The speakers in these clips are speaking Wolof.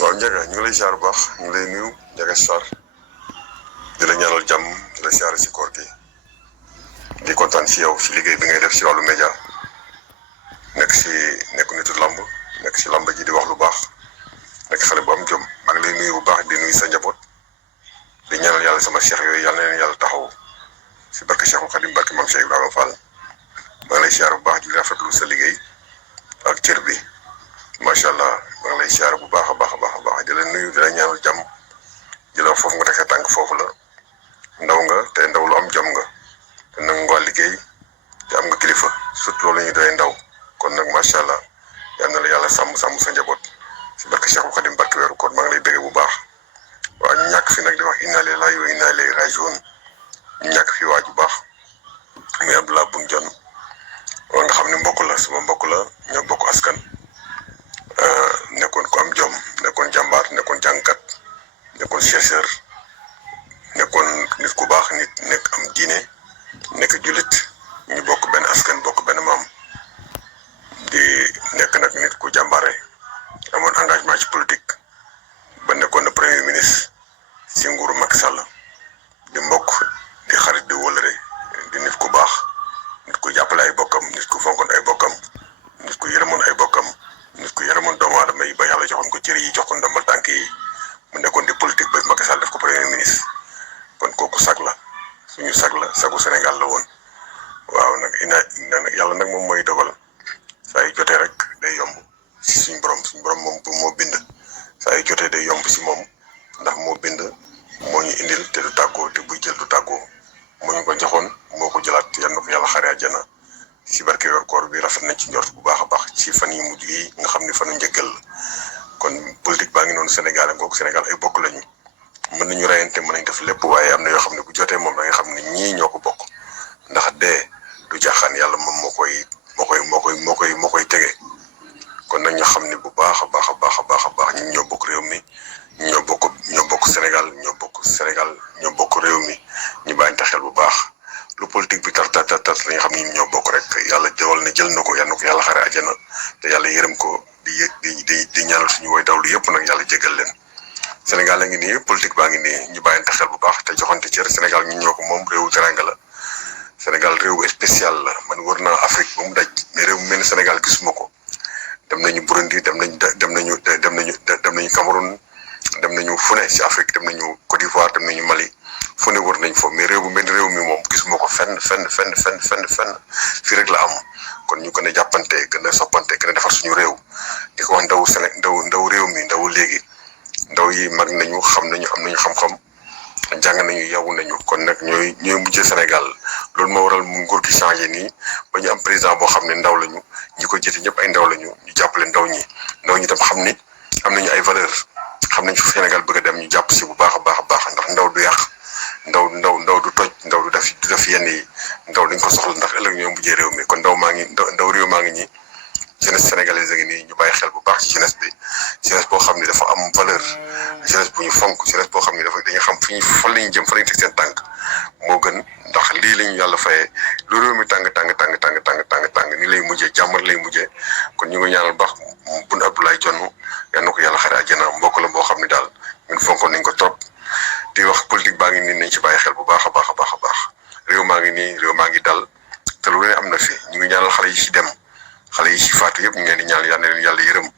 waaw Ndiaga ñu ngi lay ziar bu baax ñu ngi lay nuyu Ndiaga Sarr di la ñaanal jàmm di la ziar si koor gi di kontaan si yow si liggéey bi ngay def si wàllu média nekk nitu lamb nekk si lamb ji di wax lu baax nekk xale bu am jom maa ngi lay nuyu bu baax di nuyu sa njaboot di ñaanal yàlla sama cheikh yooyu yàlla na leen yàlla taxaw si barke Cheikhul Khadim barke Mame Cheikh Ibrahima Fall maa ngi lay ziar bu baax di rafetlu sa liggéey ak cër bi macha allah maa ngi lay ziar bu baax a baax a baax a baax di la nuyu di la ñaanal jàmm di la foofu nga defee tànk foofu la ndaw nga te ndaw lu am jom nga te nangu nga liggéey te am nga kilifa surtout loolu la ñuy doy ndaw kon nag macha allah yal na la yàlla sàmm sa njaboot si barke Cheikhul Khadim barke weeru koor maa ngi lay bëgg bu baax waaw ñu ñàkk fi nag di wax inna lillahi wa inna ilayhi rajiun ñu ñàkk fi waa ju baax muy Abdallah Boun Dionne waa nga xam ne mbokk la suma mbokk la ñoo bokk askan nekkoon ku am jom nekkoon jàmbaar nekkoon jàngkat nekkoon chercheur nekkoon nit ku baax nit nekk am diine nekk jullit ñu bokk benn askan bokk benn maam di nekk nag nit ku jàmbaare amoon engagement ci politique ba nekkoon na premier ministre si nguuru Macky Sall di mbokk di xarit di wëlëre di nit ku baax nit ku jàppale ay bokkam nit ku fonkoon ay bokkam nit ku yërëmoon ay bokkam nit ku yërëmoon doomu aadama yi ba yàlla joxoon ko cër yi jox ko ndombal tànk yi mu nekkoon di politique ba Macky Sall def ko premier ministre kon kooku sag la suñu sag la sagu Sénégal la woon waaw nag yàlla nag moom mooy dogal saa yu jotee rek day yomb si suñu borom moom moo bind saa yu jotee day yomb si moom ndax moo bind moo ñu indil te du tàggoo te buy jël du tàggoo moo ñu ko joxoon moo ko jëlaat yal na ko yàlla xare àjjana si barke yor koor bi rafet nañ ci njort bu baax a baax ci fan yi mujj yi nga xam ni fanu njëggal la kon politique baa ngi noonu Sénégal ak kooku Sénégal ay bokk lañu mën nañu reyante mën nañ def lépp waaye am na yoo xam ne bu jotee moom da nga xam ne ñii ñoo ko bokk ndax dee du jaaxaan yàlla moom moo koy tege kon nag ñu xam ne bu baax a baax a baax a baax a baax ñun ñoo bokk réew mi ñoo bokk Sénégal ñoo bokk réew mi ñu bàyyinte xel bu baax lu politique bi tar la nga xam ne ñoo bokk rek yàlla jël na ko yàlla xare àjjana te yàlla yërëm ko di ñaanal suñu woy dawlu yëpp nag yàlla jégal leen Sénégal la ngi nii politique baa ngi nii ñu bàyyinte xel bu baax te joxante cër Sénégal ñun ñoo ko moom réewu teranga la Sénégal réewu spécial la man wër naa Afrique ba mu daj mais réew mu mel ni Sénégal gisuma ko dem nañu Burundi dem nañu Cameroun dem nañu fu ne si Afrique dem nañu Côte d'Ivoire dem nañu Mali fu ne wër nañ fo mais réew bu mel ni réew mi moom gisuma ko fenn fii rek la am kon ñu gën a jàppante gën a soppante gën a defar suñu réew di ko wax ndaw réew mi ndaw léegi ndaw yi mag nañu xam nañu am nañu xam-xam jàng nañu yawu nañu kon nag ñooy mujjee Sénégal loolu moo waral mu nguur gi changé nii ba ñu am président boo xam ne ndaw lañu ñi ko jiite ñëpp ay ndaw lañu ñu jàppale ndaw ñi tam xam ni am nañu ay valeur xam nañ fu Sénégal bëgg a dem ñu jàpp si bu baax a baax ndax ndaw du yàq ndaw du toj ndaw du def yenn yi ndaw dañ ko soxla ndax ëllëg ñoo mujjee réew mi kon ndaw réew maa ngi ñi jeunesse sénégalaise ngi nii ñu bàyyi xel bu baax ci jeunesse bi jeunesse boo xam ne dafa am valeur jeunesse bu ñu fonk jeunesse boo xam ne dañu xam fan la ñu jëm fan la ñu teg seen tànk moo gën ndax lii la ñu yàlla fayee lu réew mi tàng ni lay mujjee jàmmal lay mujjee kon ñu ngi ñaanal baax Boun Abdallah Dionne yal na ko yàlla xare àjjana mbokk la boo xam ne daal ñun fonkoon nañ ko trop di wax politique baa ngi nii nañ ci bàyyi xel bu baax a baax réew maa ngi nii réew maa ngi dal te lu ne am na fi ñu ngi ñaanal xale yi ci dem xale yi ci faatu yëpp ñu ngi leen di ñaan yal na leen yàlla yërëm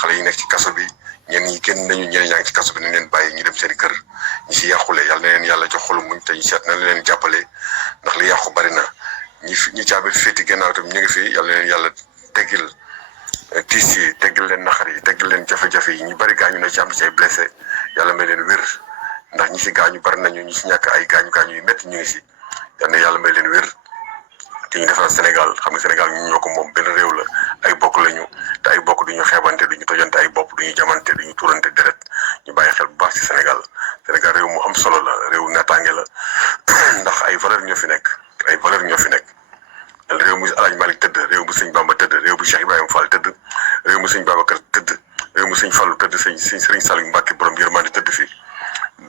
xale yi nekk ci kaso bi ñenn ñi génn nañu ñeneen ñaa ngi ci kaso bi nañ leen bàyyi ñu dem seen kër ñi ci yàqule yal na leen yàlla jox xolu muñ te ñu seet na leen jàppale ndax li yàqu bari na ñi caabi féeti gannaaw tam ñu ngi fi yal na leen yàlla teggil tiis yi teggil leen naxar yi teggil leen jafe-jafe yi ñu bari gaañu na ci am ci ay blessé yàlla may leen wér ndax ñi ci gaañu bari nañu ñi ci ñàkk ay gaañu yu métti ñu ngi si yal na yàlla may leen wér te ñu defal Sénégal xam ne Sénégal ñu ñoo ko moom benn réew la ay bokk lañu te ay bokk duñu xeebante duñu tojante ay bopp duñu jamante duñu turante deret ñu bàyyi xel bu baax ci Sénégal réew mu am solo la réew naataange la ndax ay valeur ñoo fi nekk réew mu Alaaji Malick tëdd réew mu sëñ Bamba tëdd réew mu Cheikh Ibrahima Fall tëdd réew mu sëñ Babacar tëdd réew mu sëñ Fallu tëdd sëriñ Saliou Mbacke borom yërmande tëdd fi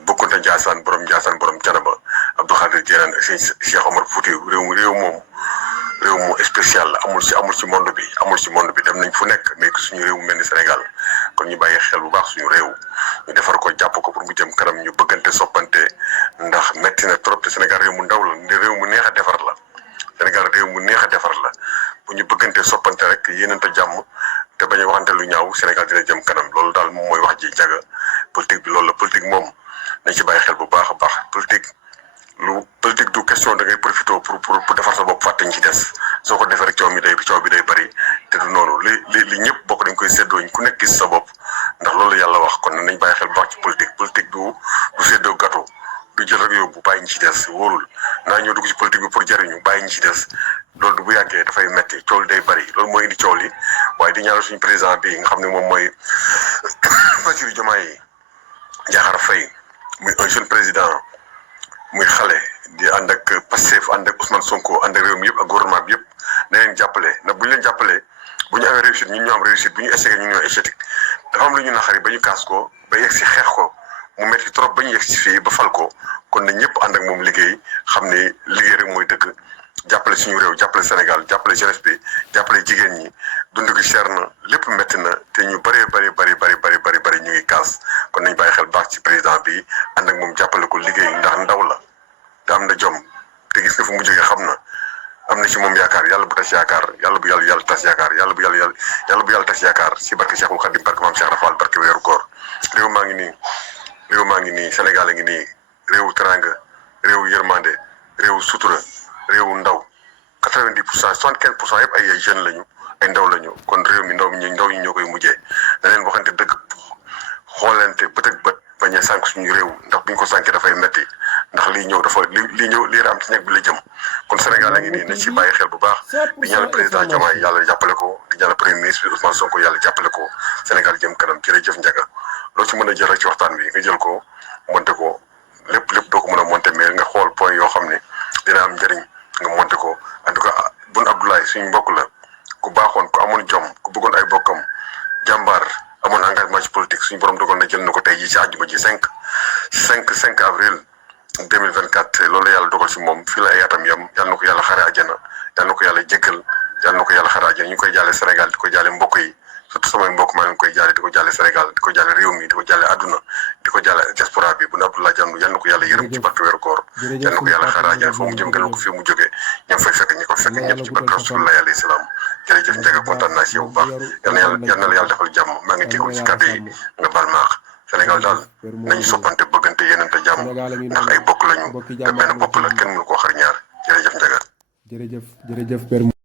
bokkunte Ndiassane borom Canaba Abdou Khadir Diène sëñ Cheikh Omar Fouti réew moom réew mu spécial la amul ci monde bi dem nañ fu nekk mais suñu réew mu mel ni Sénégal kon ñu bàyyi xel bu baax suñu réew ñu defar ko jàpp ko pour mu jëm kanam ñu bëggante soppante ndax metti na trop te Sénégal réew mu ndaw la réew mu neex a defar la Sénégal réew mu neex a defar la bu ñu bëggante soppante rek yéenante jàmm te bañ a waxante lu ñaaw Sénégal dina jëm kanam loolu daal moom mooy wax ji jaga politique bi loolu la politique moom nañ ci bàyyi xel bu baax a baax politique du question da ngay profité pour defar sa bopp fàtte ñu ci des soo ko defee rek coow bi day bari te du noonu li ñëpp bokk dañ koy séddoo ku nekk gis sa bopp ndax loolu yàlla wax kon nañ bàyyi xel bu baax ci politique du séddoo gâteau du jël rek yóbbu bàyyi ñu ci des wóorul naa ñëw dugg ci politique bi pour jëriñu bàyyi ñu ci des loolu bu yàggee dafay metti coow li day bari loolu mooy indi coow li waaye di ñaanal suñu président bi nga xam ne moom mooy Bassirou Diomaye Diakhar Faye muy un jeune président muy xale di ànd ak Pastef ànd ak Ousmane Sonko ànd ak réew mi yëpp ak gouvernement bi yëpp na leen jàppale ndax bu ñu leen jàppalee bu ñu amee réussite ñun ñoo am réussite bu ñu essayé ñun ñoo échec dafa am lu ñu naxari ba ñu kaas ko ba yegg si xeex ko mu metti trop ba ñu yegg si fii ba fal ko kon na ñëpp ànd ak moom liggéey xam ne liggéey rek mooy dëgg jàppale suñu réew jàppale Sénégal jàppale jeunesse bi jàppale jigéen ñi dund gi cher na lépp métti na te ñu bëree bëri ñu ngi kaas kon nañ bàyyi xel baax ci président bi ànd ak moom jàppale ko liggéey ndax ndaw la te am na jom te gis nga fu mu jógee xam na am na ci moom yaakaar yàlla bu tas yaakaar yàlla bu yàlla tas yaakaar yàlla bu yàlla tas yaakaar si barke Cheikhul Khadim barke maam Cheikh Rafal barke weeru koor réew maa ngi nii Sénégal a ngi nii réewu teranga réewu yërmande réewu sutura réewu ndaw 90% 75% yëpp ay jeunes lañu ay ndaw lañu kon réew mi ndaw ñi ñoo koy mujjee da leen waxante dëgg xoolante bët ak bët bañ a sànq suñu réew ndax buñ ko sànkee dafay metti ndax lii am ci ñeg bi la jëm kon Sénégal la ngi nii nañ ci bàyyi xel bu baax di ñaanal président Diomaye yàlla jàppale ko di ñaanal premier ministre bi Ousmane Sonko yàlla jàppale ko Sénégal jëm kanam jërëjëf Ndiaga loo ci mën a jël rek ci waxtaan bi nga jël ko monté ko lépp doo ko mën a monté mais nga xool point yoo xam ne dina am njëriñ nga monté ko en tout cas Boun Abdallah suñu mbokk la ku baaxoon ku amoon jom ku bëggoon ay bokkam jàmbaar amoon engagement ci politique suñu borom dogal na jël na ko tey jii ci àjjuma ji 5 avril 2024 loolu la yàlla dogal si moom fii la ay atam yam yàlla na ko yàlla xare àjjana yàlla na ko yàlla jéggal yàlla na ko yàlla xare àjjana ñu koy jaale Sénégal di ko jaale mbokk yi surtout samay mbokk maa ngi koy jaale di ko jaale Sénégal di ko jaale réew mi di ko jaale àdduna di ko jaale diaspora bi Boun Abdallah Dionne yàlla na ko yàlla yërëm ci barke weeru koor yàlla na ko yàlla xare àjjana foo mu jëm gënal ko fii mu jógee ñoom fay fekk ñi ko fekk ñëpp ci barke Rasulullah alayhi salaam jërëjëf Ndiaga kontaan naa si yow bu baax yal na la yàlla defal jàmm maa ngi jégalu ci kàddu yi nga baal maax Sénégal daal nañu soppante bëggante yéenante jàmm ndax ay bokk lañu te benn bopp la kenn mënu koo xar ñaar jërëjëf Ndiaga. jërëjëf